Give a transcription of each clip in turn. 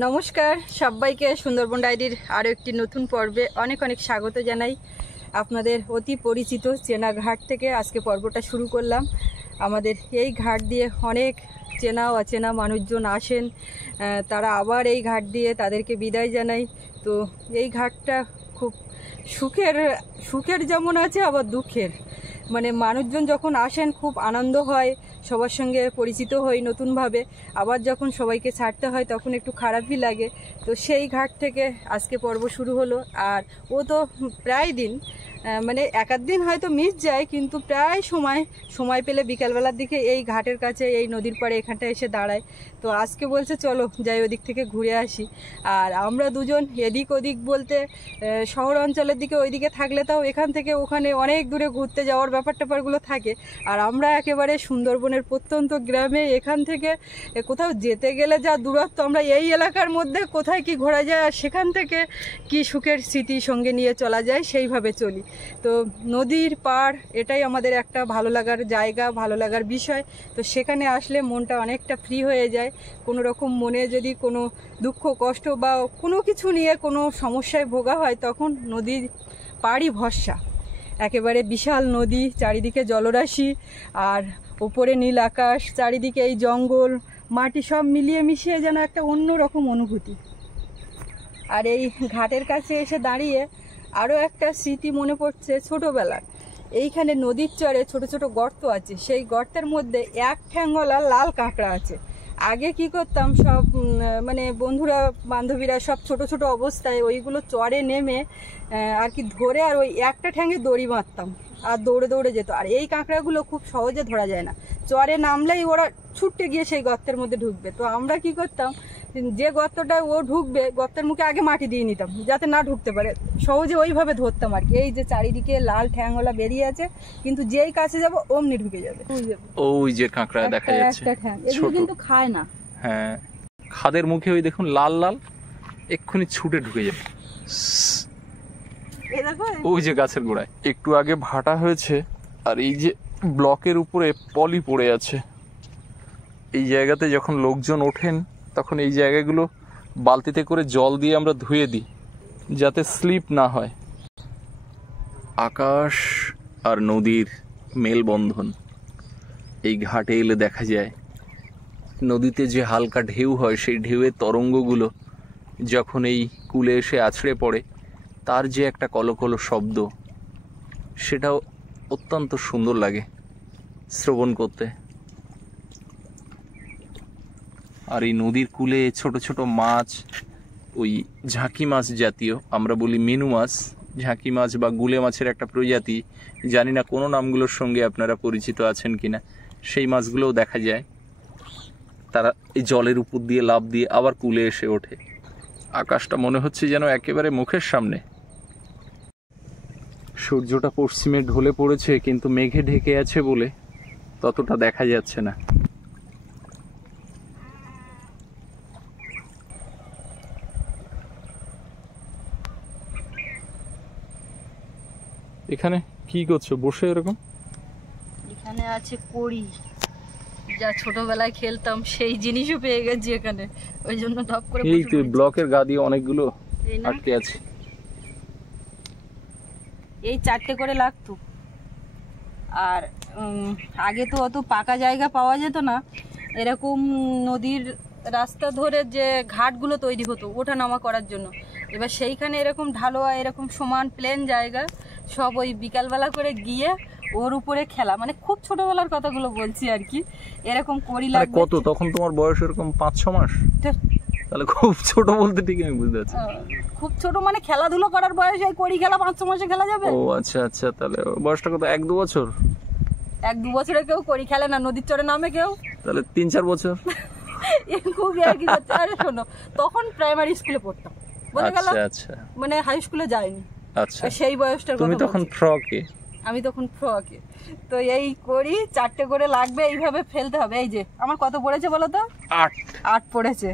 নমস্কার সবাইকে সুন্দরবন ডায়েরির আরও একটি নতুন পর্বে অনেক অনেক স্বাগত জানাই। আপনাদের অতি পরিচিত চেনা ঘাট থেকে আজকে পর্বটা শুরু করলাম। আমাদের এই ঘাট দিয়ে অনেক চেনা অচেনা মানুষজন আসেন, তারা আবার এই ঘাট দিয়ে তাদেরকে বিদায় জানাই। তো এই ঘাটটা খুব সুখের যেমন আছে আবার দুঃখের, মানে মানুষজন যখন আসেন খুব আনন্দ হয়, সবার সঙ্গে পরিচিত হই নতুনভাবে, আবার যখন সবাইকে ছাড়তে হয় তখন একটু খারাপই লাগে। তো সেই ঘাট থেকে আজকে পর্ব শুরু হলো। আর ও তো প্রায় দিন মানে এক আধ দিন হয়তো মিস যায়, কিন্তু প্রায় সময় পেলে বিকালবেলার দিকে এই ঘাটের কাছে এই নদীর পাড়ে এখানটা এসে দাঁড়ায়। তো আজকে বলছে চলো যাই ওদিক থেকে ঘুরে আসি। আর আমরা দুজন এদিক ওদিক বলতে শহর অঞ্চলের দিকে ওইদিকে থাকলে তাও এখান থেকে ওখানে অনেক দূরে ঘুরতে যাওয়ার ব্যাপারগুলো থাকে। আর আমরা একেবারে সুন্দরবনের প্রত্যন্ত গ্রামে, এখান থেকে কোথাও যেতে গেলে যা দূরত্ব, আমরা এই এলাকার মধ্যে কোথায় কি ঘোরা যায় আর সেখান থেকে কি সুখের স্মৃতি সঙ্গে নিয়ে চলা যায় সেইভাবে চলি। তো নদীর পাড় এটাই আমাদের একটা ভালো লাগার জায়গা, ভালো লাগার বিষয়। তো সেখানে আসলে মনটা অনেকটা ফ্রি হয়ে যায়। কোনো রকম মনে যদি কোনো দুঃখ কষ্ট বা কোনো কিছু নিয়ে কোনো সমস্যায় ভোগা হয় তখন নদীর পাড়ই ভরসা। একেবারে বিশাল নদী, চারিদিকে জলরাশি, আর ওপরে নীল আকাশ, চারিদিকে এই জঙ্গল মাটি সব মিলিয়ে মিশিয়ে যেন একটা অন্য রকম অনুভূতি। আর এই ঘাটের কাছে এসে দাঁড়িয়ে আরও একটা স্মৃতি মনে পড়ছে ছোটোবেলার। এইখানে নদীর চরে ছোট ছোট গর্ত আছে, সেই গর্তের মধ্যে এক ঠ্যাঙ্গলা লাল কাঁকড়া আছে। আগে কি করতাম, সব মানে বন্ধুরা বান্ধবীরা সব ছোট ছোট অবস্থায় ওইগুলো চরে নেমে আর কি ধরে, আর ওই একটা ঠ্যাঙ্গে দড়ি মারতাম আর দৌড়ে দৌড়ে যেত। আর এই কাঁকড়াগুলো খুব সহজে ধরা যায় না, চরে নামলেই ওরা ছুটতে গিয়ে সেই গর্তের মধ্যে ঢুকবে। তো আমরা কি করতাম, যে গর্তটা ও ঢুকবে গর্তের মুখে আগে মাটি দিয়ে নিতাম যাতে না ঢুকতে পারে, সহজে ওইভাবে ধরতাম আর কি। এই যে চারিদিকে লাল ঠ্যাংওয়ালা বেরিয়ে আছে, কিন্তু যেই কাছে যাব অমনি ঢুকে যাবে। ওই যে কাঁকড়া দেখা যাচ্ছে, একটা ঠ্যাং, এগুলো কিন্তু খায় না। হ্যাঁ, খাদের মুখে ওই দেখুন লাল লাল, এক্ষুনি ছুটে ঢুকে যাবে। ওই যে গাছের গোড়ায় একটু আগে ভাটা হয়েছে, আর এই যে ব্লকের উপরে পলি পড়ে আছে। এই জায়গাতে যখন লোকজন ওঠেন তখন এই জায়গাগুলো বালতিতে করে জল দিয়ে আমরা ধুয়ে দিই যাতে স্লিপ না হয়। আকাশ আর নদীর মেলবন্ধন এই ঘাটে এলে দেখা যায়। নদীতে যে হালকা ঢেউ হয়, সেই ঢেউয়ের তরঙ্গগুলো যখন এই কূলে এসে আছড়ে পড়ে, তার যে একটা কলকল শব্দ, সেটাও অত্যন্ত সুন্দর লাগে শ্রবণ করতে। আর এই নদীর কূলে ছোট ছোট মাছ, ওই ঝাঁকি মাছ জাতীয়, আমরা বলি মেনু মাছ, ঝাঁকি মাছ বা গুলে মাছের একটা প্রজাতি, জানি না কোনো নামগুলোর সঙ্গে আপনারা পরিচিত আছেন কিনা, সেই মাছগুলোও দেখা যায়। তারা এই জলের উপর দিয়ে লাফ দিয়ে আবার কূলে এসে ওঠে। আকাশটা মনে হচ্ছে যেন একেবারে মুখের সামনে। সূর্যটা পশ্চিমে ঢলে পড়েছে, কিন্তু মেঘে ঢেকে আছে বলে ততটা দেখা যাচ্ছে না। এখানে কি করছো বসে এরকম? এখানে আছে কড়ি, যা ছোটবেলায় খেলতাম সেই জিনিসও পেয়ে গেছি এখানে, ওই জন্য টপ করে। এই তো ব্লকের গা দিয়ে অনেকগুলো আটকে আছে। এই 4টে করে লাগতো। আর আগে তো অত পাকা জায়গা পাওয়া যেত না, এরকম নদীর রাস্তা ধরে যে ঘাটগুলো তৈরি হতো ওঠা নামা করার জন্য। এবার সেইখানে এরকম ঢালোয়া, এরকম সমান প্লেন জায়গা, সব ওই বিকালবেলা করে গিয়ে ওর উপরে খেলা, মানে খুব ছোটবেলার কথাগুলো বলছি আর কি। এরকম করি লাগবে। কত তখন তোমার বয়স? এরকম 5-6 মাস? তাহলে খুব ছোট বলতে ঠিক আমি বুঝতে পারছি। খুব ছোট মানে খেলাধুলো করার বয়স, এই কড়ি খেলা 5-6 মাসে খেলা যাবে। ও আচ্ছা আচ্ছা, তাহলে বয়সটা কত? 1-2 বছর? 1-2 বছরে কেউ কড়ি খেলে না, নদীর চরে নামে কেউ। তাহলে 3-4 বছর। খুব আর কি করতে। আরে শোনো, তখন প্রাইমারি স্কুলে পড়তাম, বলে গেল। আচ্ছা, মানে হাই স্কুলে যাইনি। আচ্ছা, সেই বয়সটার কথা। তুমি তখন ফ্রকে, আমি তখন ফ্রকে। তো এই করি 4টে করে লাগবে, এইভাবে ফেলতে হবে। এই যে আমার কত পড়েছে বলো তো? 8 পড়েছে।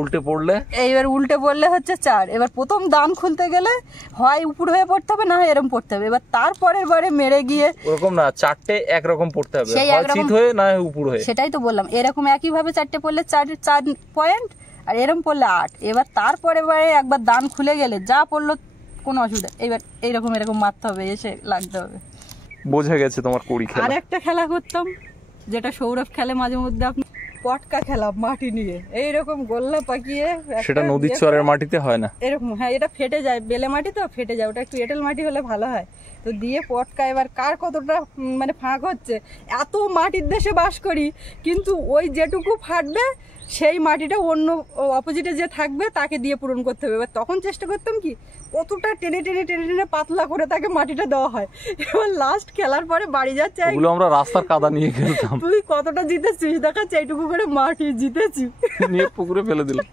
উল্টে পড়লে, এইবার উল্টে পড়লে হচ্ছে 4। এবার প্রথম দান খুলতে গেলে হয় উপর হয়ে পড়তে হবে, না এরকম পড়তে হবে। এবার তারপরের বারে মেরে গিয়ে ওরকম না, 4টে একরকম পড়তে হবে, হয় চিত হয়ে না উপর হয়ে। সেটাই তো বললাম, এরকম একই ভাবে 4টে পড়লে 4 পয়েন্ট, আর এরম পড়লে 8। এবার তারপরে একবার দান খুলে গেলে যা পড়লো কোনো অসুবিধা, এবার এরকম মারতে হবে, এসে লাগতে হবে। বোঝা গেছে তোমার কড়ি খেলা। আর একটা খেলা করতাম যেটা সৌরভ খেলে মাঝে মধ্যে, আপনি পটকা খেলা মাটি নিয়ে এইরকম গোল্লা পাকিয়ে, সেটা নদীর চরের মাটিতে হয় না এরকম, হ্যাঁ এটা ফেটে যায়, বেলে মাটি তো ফেটে যায়, ওটা একটু এঁটেল মাটি হলে ভালো হয়। তো দিয়ে পটকা, এবার কার কতটা মানে ফাঁক হচ্ছে, এত মাটির দেশে বাস করি, কিন্তু ওই যেটুকু ফাটবে সেই মাটিটা অন্য অপোজিটে যে থাকবে তাকে দিয়ে পূরণ করতে হবে। এবার তখন চেষ্টা করতাম কি কতটা টেনে টেনে টেনে টেনে পাতলা করে তাকে মাটিটা দেওয়া হয়। এবার লাস্ট খেলার পরে বাড়ি যাচ্ছে, ওগুলো আমরা রাস্তার কাদা নিয়ে খেলতাম। তুই কতটা জিতেছিস দেখাচ্ছে, এইটুকু করে মাটি জিতেছি, নিয়ে পুকুরে ফেলে দিলাম।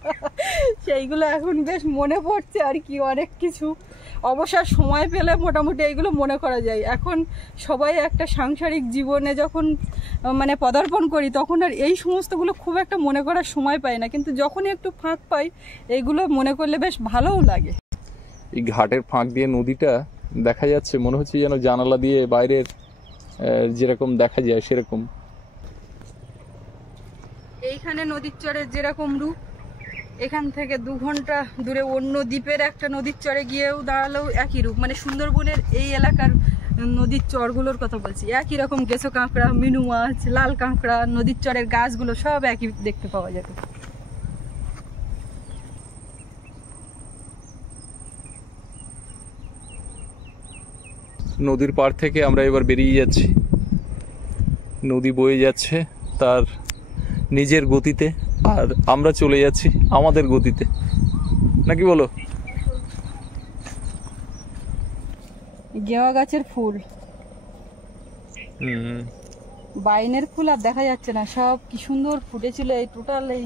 সেইগুলো এখন বেশ মনে পড়ছে আর কি, অনেক কিছু অবসর সময় পেলে মোটামুটি এইগুলো মনে করা যায়। এখন সবাই একটা সাংসারিক জীবনে যখন মানে পদার্পণ করি তখন আর এই সমস্তগুলো খুব একটা মনে করার সময় পাই না, কিন্তু যখনই একটু ফাঁক পাই এইগুলো মনে করলে বেশ ভালোও লাগে। এই ঘাটের ফাঁক দিয়ে নদীটা দেখা যাচ্ছে, মনে হচ্ছে যেন জানালা দিয়ে বাইরের যেরকম দেখা যায় সেরকম। এইখানে নদীর চরে যেরকম রূপ, এখান থেকে 2 ঘন্টা দূরে অন্য দ্বীপের একটা নদীর চরে গিয়েও দাঁড়ালেও একই রূপ। মানে সুন্দরবনের এই এলাকার নদীর চরগুলোর কথা বলছি, একই রকম গেছো কাঁকড়া, মিনু মাছ, লাল কাঁকড়া, নদীর চরের গাছগুলো সব একই দেখতে পাওয়া যেত। নদীর পাড় থেকে আমরা এবার বেরিয়ে যাচ্ছি। নদী বয়ে যাচ্ছে তার নিজের গতিতে, আর আমরা চলে যাচ্ছি আমাদের গতিতে, নাকি বলো? গেওয়া গাছের ফুল, বাইনের ফুল আর দেখা যাচ্ছে না, সব কি সুন্দর ফুটেছিল এই টোটাল এই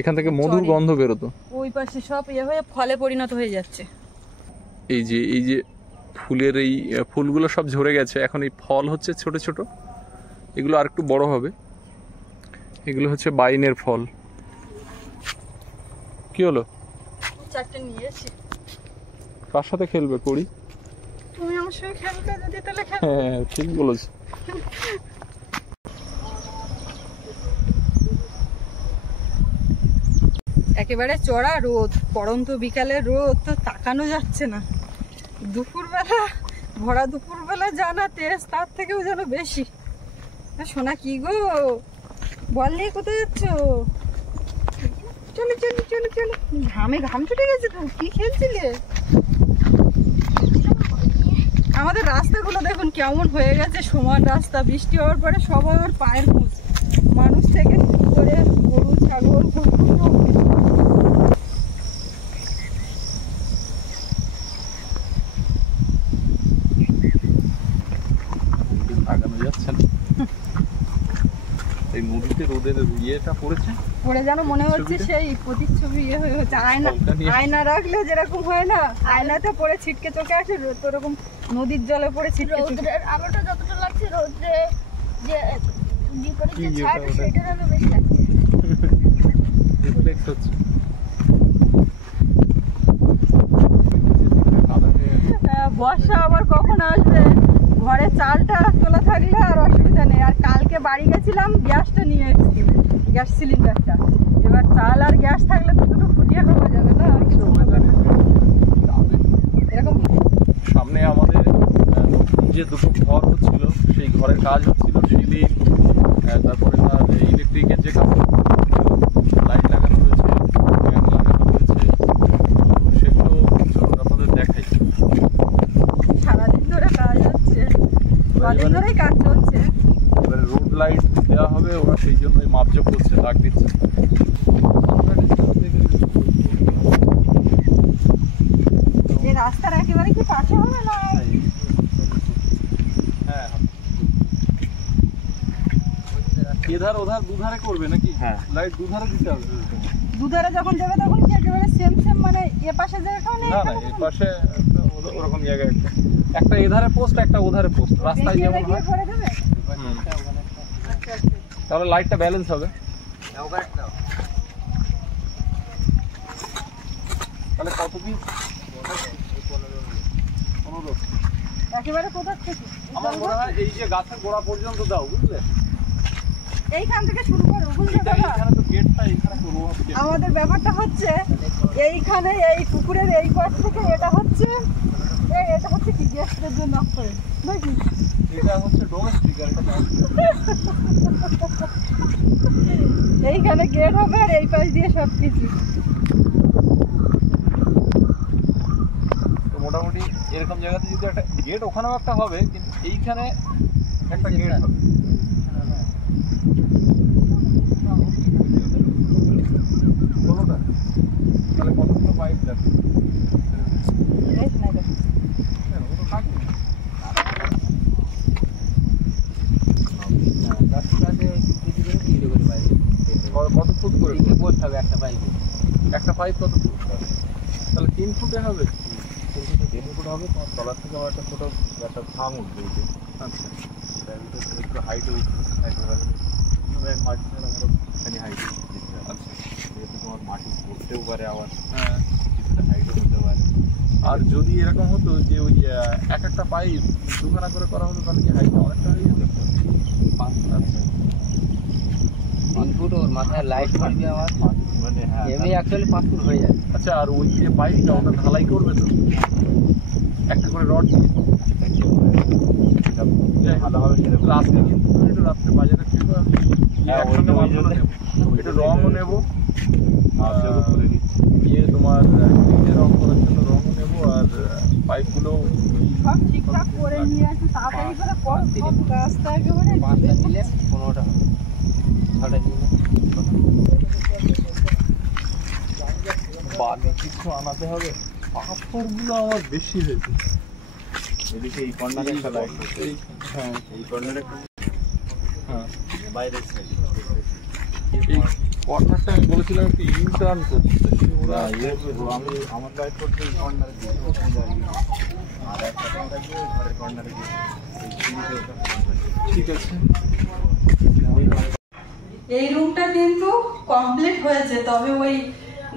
এখান থেকে মধুর গন্ধ বেরোতো। ওই পাশে সব হয়ে ফলে পরিণত হয়ে যাচ্ছে। এই যে ফুলের এই ফুলগুলো সব ঝরে গেছে, এখন এই ফল হচ্ছে ছোট ছোট, এগুলো আর একটু বড় হবে। এগুলো হচ্ছে বাইনের ফল। কি হলো? 4টে নিয়েছি। কার সাথে খেলবে কড়ি? তুমি আমার সঙ্গে খেলতে যদি তাহলে খেল। হ্যাঁ ঠিক বলেছ। একেবারে চড়া রোদ, পড়ন্ত বিকালে রোদ, তো তাকানো যাচ্ছে না। দুপুরবেলা, ভরা দুপুরবেলা জানা তেজ, তার থেকেও যেন বেশি। সোনা কি গো, বল নিয়ে কোথায় যাচ্ছ? চলো চলো চলো চলো, ঘাম ছুটে গেছে তো, কি খেলছিলে? আমাদের রাস্তাগুলো দেখুন কেমন হয়ে গেছে, সমান রাস্তা, বৃষ্টি হওয়ার পরে সবার পায়ের খোঁজ, মানুষ থেকে শুরু করে গরু ছাগল আগানো যাচ্ছে না। এই নদীতে রোদের ইয়েটা পড়েছে, পরে যেন মনে হচ্ছে সেই প্রতিচ্ছবি হয়ে হচ্ছে, আয়না রাখলে যেরকম হয় না, আয়নাতে পড়ে ছিটকে চোখে আসে, ওরকম নদীর জলে পড়ে ছিটকে চোখে। আলোটা যতটা লাগছে রোদে যে বিপরীত যে ছায়াটা সেটার আলো বেশি লাগছে। রিফ্লেক্স হচ্ছে। বর্ষা আবার কখন আসবে, ঘরে চালটা তোলা থাকলে আর অসুবিধা নেই। আর কালকে বাড়ি গেছিলাম, গ্যাসটা নিয়ে এসেছি, গ্যাস সিলিন্ডারটা। এবার চাল আর গ্যাস থাকলে তো দুটো ফুটিয়ে খাওয়া যাবে না, আর কিছু এরকম। সামনে আমাদের নতুন যে দুটো ঘর হচ্ছিল, সেই ঘরের কাজ হচ্ছিল, সিলিং, তারপরে তার ইলেকট্রিকের যে কাজ, লাইট লাগানো হয়েছে, ফ্যান লাগানো হয়েছে, সেগুলো আপনাদের দেখাই। সারাদিন ধরে কাজ হচ্ছে, কদিন ধরেই কাজ চলছে। এবারে রোড লাইট দেওয়া হবে, ওরা সেই জন্যই মাপজোক করছে, দাগ দিচ্ছে। এই রাস্তার একেবারে কি পাশে হবে না? হ্যাঁ, এধার ওধার দুধারে করবে নাকি? হ্যাঁ, লাইট দুধারে দিতে হবে। দুধারে যখন দেবে তখন কি একেবারে সেম সেম, মানে এ পাশে যেরকম নেই, না না, এর পাশে ওরকম জায়গায় একটা এধারে পোস্ট, একটা ওধারে পোস্ট, রাস্তায় যেমন হয়। করে দেবে। তাহলে লাইটটা ব্যালেন্স হবে। তাহলে কত পিস? 15। একেবারে কোথা থেকে? আমার মনে হয় এই যে গাছের গোড়া পর্যন্ত দাও, বুঝলে? এইখান থেকে শুরু করো, বুঝলে এইটা বাবা? এখানে তো গেট আমাদের ব্যাপারটা হচ্ছে এইখানে এই পুকুরের এই পাশ থেকে এটা হচ্ছে কি গেস্টের জন্য করে নাকি এটা হচ্ছে ডোমেস্টিক আর এটা এইখানে গেট হবে আর এই পাশ দিয়ে সব কিছু। তো মোটামুটি এরকম জায়গাতে যদি একটা গেট ওখানেও একটা হবে, কিন্তু এইখানে একটা গেট হবে। তাহলে কতগুলো পাইপ যাবে? কত ফুট করে হবে একটা পাইপ? একটা পাইপ কত ফুট? তাহলে 3 ফুটে হবে। 3 ফুট হবে। তোমার তলার থেকে আমার একটা ছোট একটা থাম উঠবে। আচ্ছা, একটু হাইট উঠবে, মাটি হাইট। আচ্ছা, যেহেতু তোমার মাটি পড়তেও পারে, আবার কিছুটা হাইটও হতে পারে। আর যদি এরকম হতো যে ওই এক একটা পাইপ দুখানা করে করা হতো, তাহলে কি হাইটটা অনেকটা হয়ে যেত? আচ্ছা, 3 ফুট ওর মাথায় লাইট মারবে আমার, মানে হ্যাঁ, এমনি অ্যাকচুয়ালি 5 ফুট হয়ে যায়। আচ্ছা, আর ওই যে পাইপটা ওটা ঢালাই করবে তো একটা করে রড দিয়ে? ভালো হবে সেরকম। আজকে কিন্তু একটু রাত্রে বাজারে থেকে আমি একসঙ্গে মালগুলো নেবো, একটু রঙও নেবো, ইয়ে তোমার রং করার জন্য রঙও নেবো, আর পাইপগুলো সব ঠিকঠাক করে নিয়ে আসি তাড়াতাড়ি করে কর, সব কাজটা একেবারে 5টা দিলে 15টা হবে, 6টা দিলে বালি কিছু আনাতে হবে। পাথরগুলো আমার বেশি হয়েছে। এদিকে এই কর্নারে একটা লাইট হচ্ছে। হ্যাঁ, এই কর্নারে হ্যাঁ, বাইরের সাইড। এই কর্নারটা আমি বলেছিলাম একটু ইউটার্ন করতে, ওরা আমি আমার লাইট করতে এই কর্নারে দিয়ে আর একটা থাকবে ঘরের কর্নারে দিয়ে এই সিঁড়িতে ওটা ঠিক আছে। এই রুমটা কিন্তু কমপ্লিট হয়েছে, তবে ওই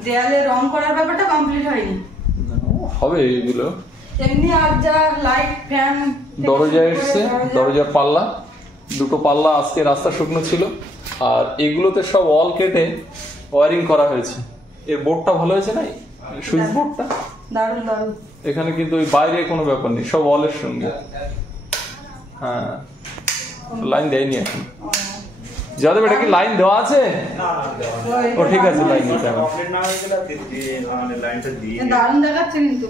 দেয়ালে রং করার ব্যাপারটা কমপ্লিট হয়নি। হবে এগুলো। এমনি আর যা লাইট ফ্যান দরজা এসছে, দরজার পাল্লা দুটো পাল্লা আজকে রাস্তা শুকনো ছিল, আর এগুলোতে সব ওয়াল কেটে ওয়ারিং করা হয়েছে। এর বোর্ডটা ভালো হয়েছে না, সুইচ বোর্ডটা দারুণ দারুণ। এখানে কিন্তু ওই বাইরে কোনো ব্যাপার নেই, সব ওয়ালের সঙ্গে। হ্যাঁ, লাইন দেয়নি এখন। যাদব, এটা কি লাইন দেওয়া আছে? ও ঠিক আছে, লাইন দিতে হবে। কমপ্লিট না হয়ে গেলে আমাদের লাইনটা দিয়ে দারুণ দেখাচ্ছে কিন্তু।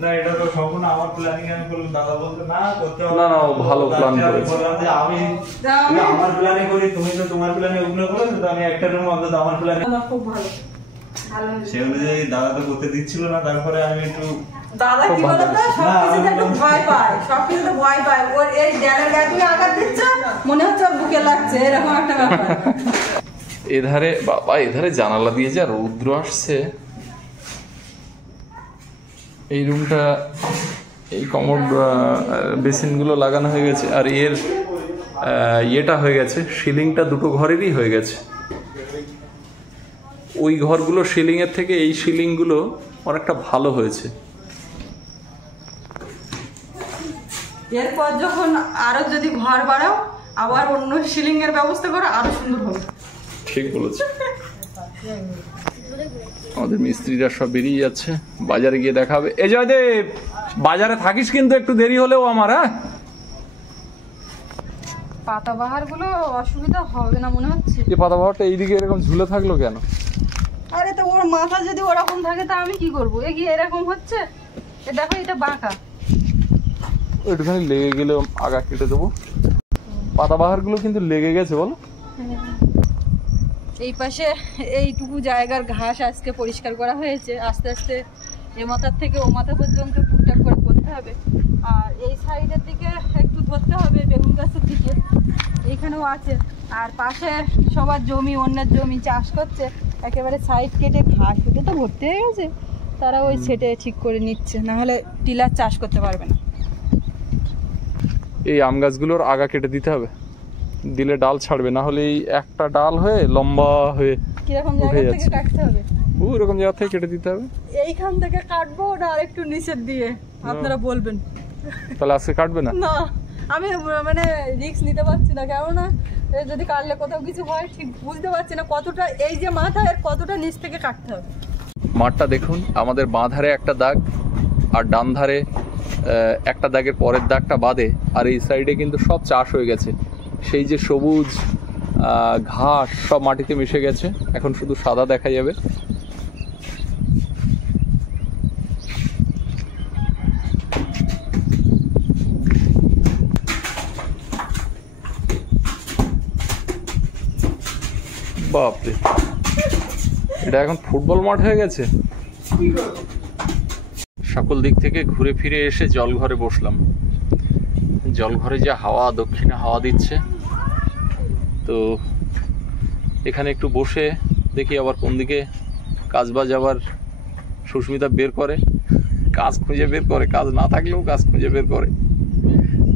না, এটা তো সম্পূর্ণ আমার প্ল্যানিং। আমি বললাম, দাদা বলতে না করতে হবে না, না, ও ভালো প্ল্যান করেছে। বললাম যে আমি আমার প্ল্যানে করি, তুমি তো তোমার প্ল্যানে ওগুলো করেছো, তো আমি একটা রুম অন্তত আমার প্ল্যানে। খুব ভালো ভালো। সে অনুযায়ী দাদা তো করতে দিচ্ছিল না, তারপরে আমি একটু দাদা কি বলতো, সবকিছুতে একটু ভয় পায়, সবকিছুতে ভয় পায়। ওর এই দেয়ালের গায়ে তুমি আঘাত দিচ্ছ, মনে হচ্ছে ওর বুকে লাগছে, এরকম একটা ব্যাপার। এধারে বাবা, এধারে জানালা দিয়ে যা রৌদ্র আসছে। এই রুমটা, এই কমোড বেসিনগুলো লাগানো হয়ে গেছে, আর এর ইয়েটা হয়ে গেছে, সিলিংটা দুটো ঘরেরই হয়ে গেছে। ওই ঘরগুলো সিলিং এর থেকে এই সিলিং গুলো অনেকটা ভালো হয়েছে। এরপর যখন আরো যদি ঘর বাড়াও, আবার অন্য সিলিং এর ব্যবস্থা করো, আরো সুন্দর হবে। ঠিক বলেছে। আমাদের মিস্ত্রিরা সব বেরিয়ে যাচ্ছে, বাজারে গিয়ে দেখাবে। এ জয়দেব, বাজারে থাকিস কিন্তু একটু দেরি হলেও আমার। হ্যাঁ, পাতাবাহার গুলো অসুবিধা হবে না মনে হচ্ছে। এই পাতাবাহারটা এইদিকে এরকম ঝুলে থাকলো কেন? আরে তো ওর মাথা যদি ওরকম থাকে তা আমি কি করবো? এ কি এরকম হচ্ছে? এ দেখো, এটা বাঁকা। একটুখানি লেগে গেলে আগা কেটে দেবো। পাতাবাহার গুলো কিন্তু লেগে গেছে, বল। এই পাশে এইটুকু জায়গার ঘাস আজকে পরিষ্কার করা হয়েছে। আস্তে আস্তে এ মাথার থেকে ও মাথা পর্যন্ত টুকটাক করে করতে হবে। আর এই সাইডের দিকে একটু ধরতে হবে, বেগুন গাছের দিকে এইখানেও আছে। আর পাশে সবার জমি, অন্যের জমি চাষ করছে, একেবারে সাইড কেটে ঘাস উঠে তো ভর্তি হয়ে গেছে। তারা ওই সেটে ঠিক করে নিচ্ছে, না হলে টিলার চাষ করতে পারবে না। এই আম গাছগুলোর আগা কেটে দিতে হবে, দিলে ডাল ছাড়বে, না হলে এই একটা ডাল হয়ে লম্বা হয়ে কিরকম জায়গা থেকে কাটতে হবে? ওই রকম জায়গা থেকে কেটে দিতে হবে। এইখান থেকে কাটবো না আর একটু নিচের দিয়ে? আপনারা বলবেন। তাহলে আজকে কাটবে না? না, আমি মানে রিস্ক নিতে পারছি না, কেননা যদি কাটলে কোথাও কিছু হয় ঠিক বুঝতে পারছি না কতটা, এই যে মাথা এর কতটা নিচ থেকে কাটতে হবে। মাঠটা দেখুন, আমাদের বাঁ ধারে একটা দাগ আর ডান ধারে একটা দাগের পরের দাগটা বাদে, আর এই সাইডে কিন্তু সব চাষ হয়ে গেছে। সেই যে সবুজ ঘাস সব মাটিতে মিশে গেছে, এখন শুধু সাদা দেখা যাবে। বাপরে, এটা এখন ফুটবল মাঠ হয়ে গেছে। সকল দিক থেকে ঘুরে ফিরে এসে জলঘরে বসলাম। জলঘরে যা হাওয়া, দক্ষিণে হাওয়া দিচ্ছে, তো এখানে একটু বসে দেখি আবার কোন দিকে কাজবাজ আবার সুস্মিতা বের করে, কাজ খুঁজে বের করে, কাজ না থাকলেও কাজ খুঁজে বের করে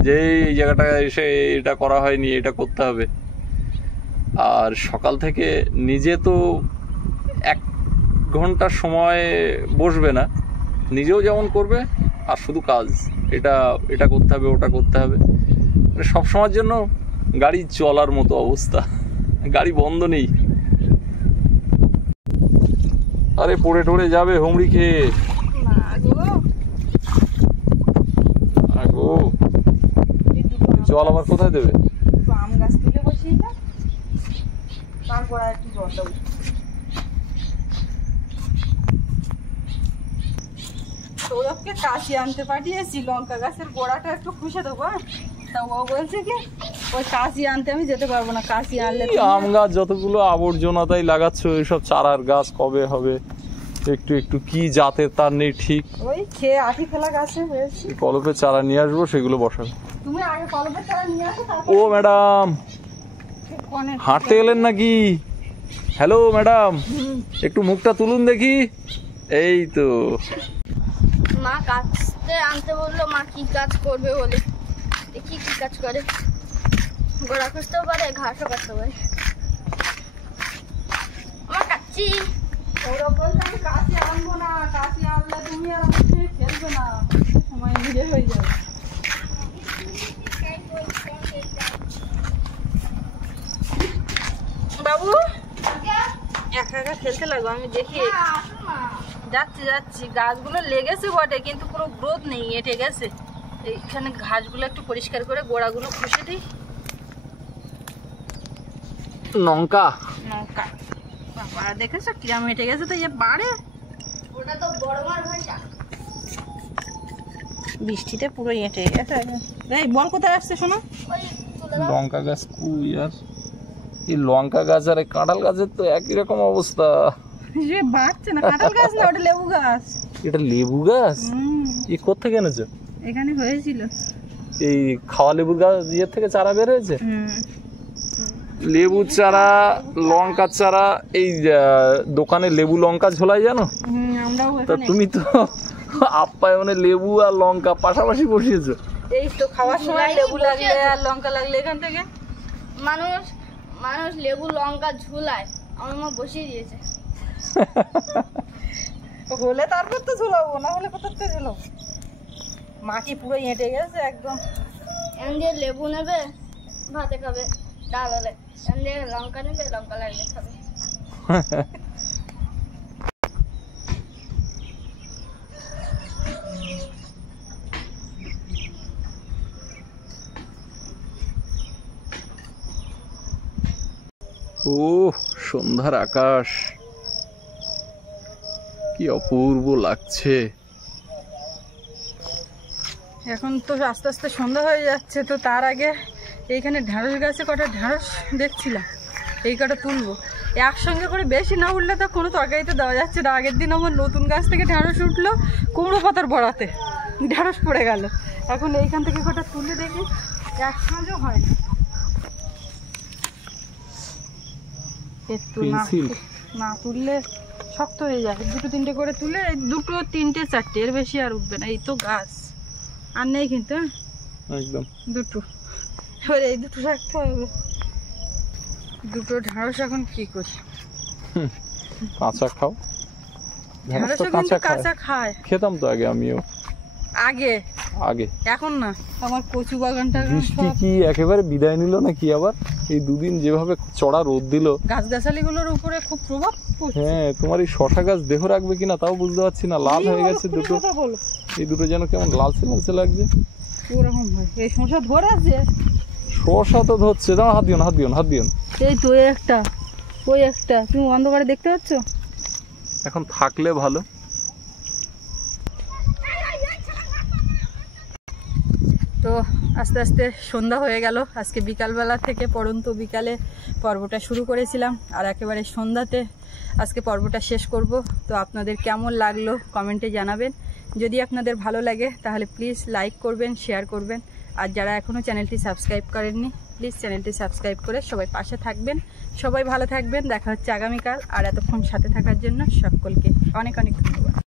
যে এই জায়গাটা এসে এটা করা হয়নি, এটা করতে হবে। আর সকাল থেকে নিজে তো 1 ঘন্টা সময় বসবে না, নিজেও যেমন করবে আর শুধু কাজ, এটা করতে হবে, ওটা করতে হবে, মানে সবসময়ের জন্য গাড়ি চলার মতো অবস্থা, গাড়ি বন্ধ নেই। আরে পড়ে টড়ে যাবে হুমড়ি খেয়ে। জল আবার কোথায় দেবে? আম গাছ তুলে বসিয়ে না, তারপর একটু জল দেবো। সৌরভকে কাশি আনতে পাঠিয়েছি, লঙ্কা গাছের গোড়াটা একটু খুশে দেবো, তা ও বলছে কি ওই কাশি আনতে আমি যেতে পারবো না, কাশি আনলে আম গাছ যতগুলো আবর্জনা তাই লাগাচ্ছ, এইসব চারার গাছ কবে হবে? একটু একটু কি জাতের তার নেই ঠিক। ওই খেয়ে আঠি ফেলা গাছে হয়েছে। কলপে চারা নিয়ে আসবো, সেগুলো বসাবো। তুমি আগে কলমের চারা নিয়ে আসো, ও ম্যাডাম, হাঁটতে গেলেন নাকি? হ্যালো ম্যাডাম, একটু মুখটা তুলুন দেখি। এই তো মা কাজতে আনতে বললো, মা কি কাজ করবে বলে, দেখি কি কাজ করে। গোড়া খুঁজতেও পারে, ঘাসও কাটতে পারে। আমার কাচ্ছি। সৌরভ বলছে আমি কাশি আনবো না, কাশি আনলে তুমি আর আমার সঙ্গে খেলবে না, সময় নিজে হয়ে যাবে। বাবু একা একা খেলতে লাগো, আমি দেখি। যাচ্ছি, গাছগুলো লেগেছে বটে কিন্তু কোনো গ্রোথ নেই, এঁটে গেছে। এইখানে ঘাসগুলো একটু পরিষ্কার করে গোড়াগুলো খুশে দিই। লঙ্কা বাবা দেখেছো কিরাম এঁটে গেছে, তো বাড়ে। ওটা তো বড় মার ভাষা। বৃষ্টিতে পুরো এঁটে গেছে। এই বল কোথায় আসছে শোনো? লঙ্কা গাছ কুই, আর এই লঙ্কা গাছ আর কাঁঠাল গাছের তো একই রকম অবস্থা। যে বাড়ছে না, কাঁঠাল গাছ না, ওটা লেবু গাছ। এটা লেবু গাছ? এই কোত্থেকে এনেছো? এখানে হয়েছিল এই খাওয়া লেবুর গাছ ইয়ের থেকে চারা বের হয়েছে? লেবু চারা, লঙ্কা চারা, এই দোকানে লেবু লঙ্কা ঝোলাই জানো? আমরাও তা তুমি তো আপ্যায়নে লেবু আর লঙ্কা পাশাপাশি বসিয়েছো। এই তো খাওয়ার সময় লেবু লাগলে আর লঙ্কা লাগলে এখান থেকে মানুষ লেবু লঙ্কা ঝুলায়, আমার মা বসিয়ে দিয়েছে। হলে তারপর তো ঝুলাবো, না হলে কোথা থেকে ঝুলাবো? মাটি পুরো এঁটে গেছে একদম। এমন দিয়ে লেবু নেবে, ভাতে খাবে, ডাল হলে। এমন দিয়ে লঙ্কা নেবে, লঙ্কা লাগলে খাবে। ও সন্ধ্যার আকাশ কি অপূর্ব লাগছে। এখন তো আস্তে আস্তে সন্ধ্যা হয়ে যাচ্ছে, তো তার আগে এইখানে ঢ্যাঁড়স গাছে কটা ঢ্যাঁড়স দেখছিলাম, এই কটা তুলবো। একসঙ্গে করে বেশি না উঠলে তো কোনো তরকারিতে দেওয়া যাচ্ছে না। আগের দিন আমার নতুন গাছ থেকে ঢ্যাঁড়স উঠলো, কুমড়ো পাতার বড়াতে ঢ্যাঁড়স পড়ে গেল। এখন এইখান থেকে কটা তুলে দেখি, একসঙ্গেও হয় না। একটু না তুললে শক্ত হয়ে যাবে। 2-3টে করে তুলে, 2, 3, 4টে, এর বেশি আর উঠবে না। এই তো গাছ আর নেই কিন্তু, একদম 2 এবার এই 2 রাখতে হবে। 2 ঢ্যাঁড়স এখন কি করি? কাঁচা খাও, ঢ্যাঁড়স কিন্তু কাঁচা খায়। খেতাম তো আগে আমিও। আগে আগে এখন না, আমার কচু বাগানটা বৃষ্টি কি একেবারে বিদায় নিল নাকি আবার? এই দুদিন যেভাবে চড়া রোদ দিল, গাছগাছালিগুলোর উপরে খুব প্রভাব পড়ছে। হ্যাঁ, তোমার এই শশা গাছ দেহ রাখবে কিনা তাও বুঝতে পারছি না, লাল হয়ে গেছে দুটো। কথা বলো, এই দুটো যেন কেমন লালচে লালচে লাগছে। ওরকম হয়। এই শসা ধরে আছে, শশা তো ধরছে, দাঁড়া, হাত দিও না, হাত দিও না, হাত দিও না। এই তো এই একটা, ওই একটা, তুমি অন্ধকারে দেখতে পাচ্ছ? এখন থাকলে ভালো। তো আস্তে আস্তে সন্ধ্যা হয়ে গেল। আজকে বিকালবেলা থেকে পড়ন্ত বিকালে পর্বটা শুরু করেছিলাম, আর একেবারে সন্ধ্যাতে আজকে পর্বটা শেষ করব। তো আপনাদের কেমন লাগলো কমেন্টে জানাবেন। যদি আপনাদের ভালো লাগে তাহলে প্লিজ লাইক করবেন, শেয়ার করবেন। আর যারা এখনও চ্যানেলটি সাবস্ক্রাইব করেননি প্লিজ চ্যানেলটি সাবস্ক্রাইব করে সবাই পাশে থাকবেন। সবাই ভালো থাকবেন, দেখা হচ্ছে আগামীকাল। আর এতক্ষণ সাথে থাকার জন্য সকলকে অনেক অনেক ধন্যবাদ।